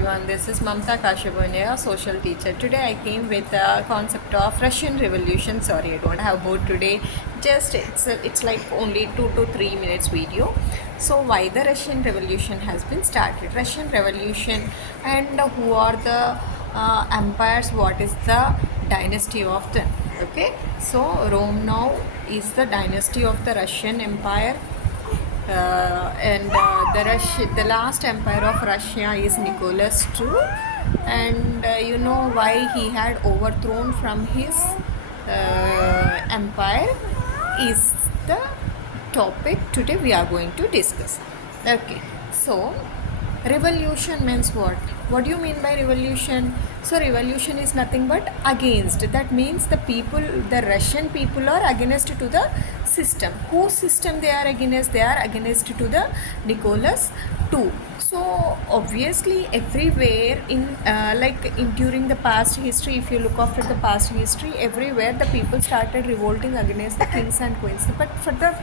everyone, this is Mamta Kashyap, social teacher. Today I came with a concept of Russian Revolution. Sorry, I don't have board today. Just it's like only 2 to 3 minutes video. So why the Russian Revolution has been started? Russian Revolution and who are the empires? What is the dynasty of them? Okay, so Rome now is the dynasty of the Russian Empire. The last empire of Russia is Nicholas II, and you know why he had overthrown from his empire is the topic today we are going to discuss. Okay, so revolution means what? What do you mean by revolution? So revolution is nothing but against. That means the people, the Russian people are against to the system. Whose system they are against? They are against to the Nicholas II. So obviously everywhere during the past history, if you look after the past history, everywhere the people started revolting against the kings and queens. But for the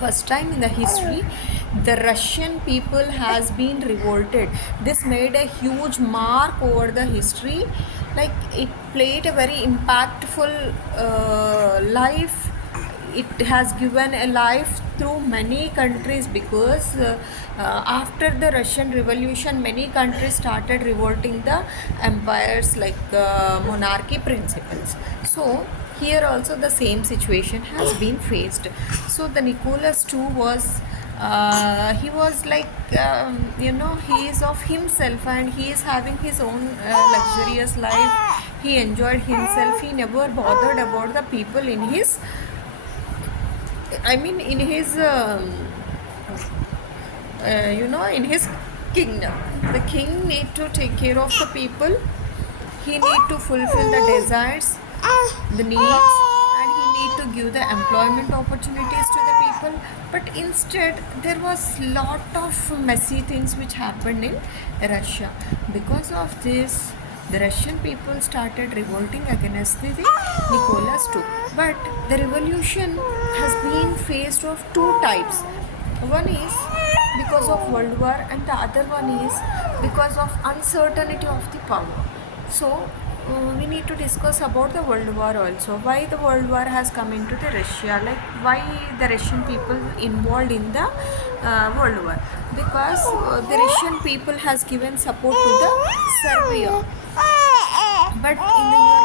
first time in the history, the Russian people has been revolted. This made a huge mark over the history. Like it played a very impactful life. It has given a life through many countries because after the Russian Revolution, many countries started revolting the empires like monarchy principles. So here also the same situation has been faced. So the Nicholas II was he was like he is of himself and he is having his own luxurious life. He enjoyed himself. He never bothered about the people in his in his in his kingdom. The king need to take care of the people. He need to fulfill the desires, the needs, and he need to give the employment opportunities to the people. But instead there was lot of messy things which happened in Russia. Because of this, the Russian people started revolting against the Nicholas II. But the revolution has been faced of two types. One is because of World War and the other one is because of uncertainty of the power. So we need to discuss about the World War also. Why the World War has come into the Russia? Like why the Russian people involved in the World War? Because the Russian people has given support to the Serbia. But in the year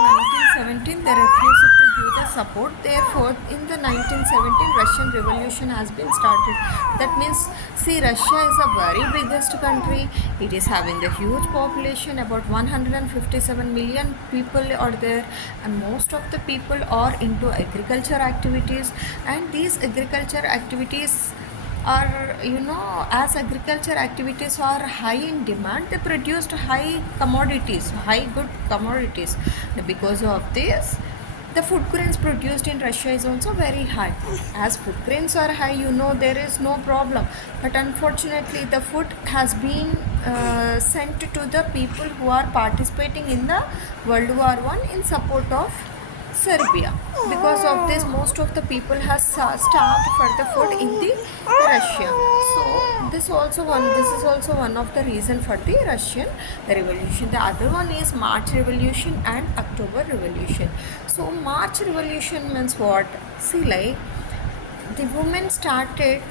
1917, they refused to give the support. Therefore, in the 1917, Russian Revolution has been started. That means, see, Russia is a very biggest country. It is having a huge population. About 157 million people are there, and most of the people are into agriculture activities. And these agriculture activities are, as agriculture activities are high in demand, they produced high good commodities. Because of this, the food grains produced in Russia is also very high. As food grains are high, there is no problem. But unfortunately, the food has been sent to the people who are participating in the World War I in support of Serbia. Because of this, most of the people has starved for the food in the Russia. So this is also one of the reason for the Russian Revolution. The other one is March Revolution and October Revolution. So March Revolution means what? See, like the women started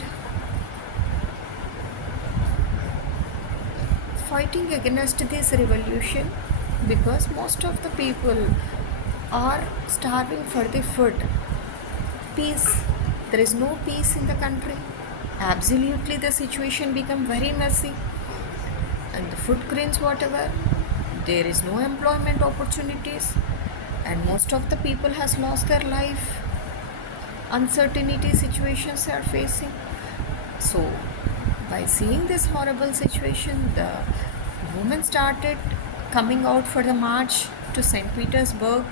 fighting against this revolution because most of the people are starving for the food. Peace. There is no peace in the country. Absolutely, the situation become very messy. And the food grains, whatever, there is no employment opportunities. And most of the people has lost their life. Uncertainty situations they are facing. So, by seeing this horrible situation, the women started coming out for the march to St. Petersburg.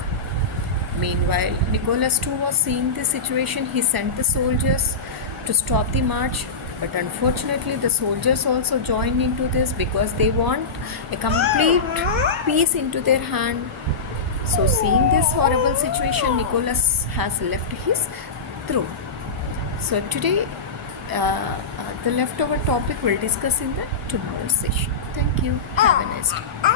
Meanwhile, Nicholas II was seeing the situation. He sent the soldiers to stop the march. But unfortunately, the soldiers also joined into this because they want a complete peace into their hand. So, seeing this horrible situation, Nicholas has left his throne. So, today the leftover topic we'll discuss in the tomorrow session. Thank you. Have a nice day.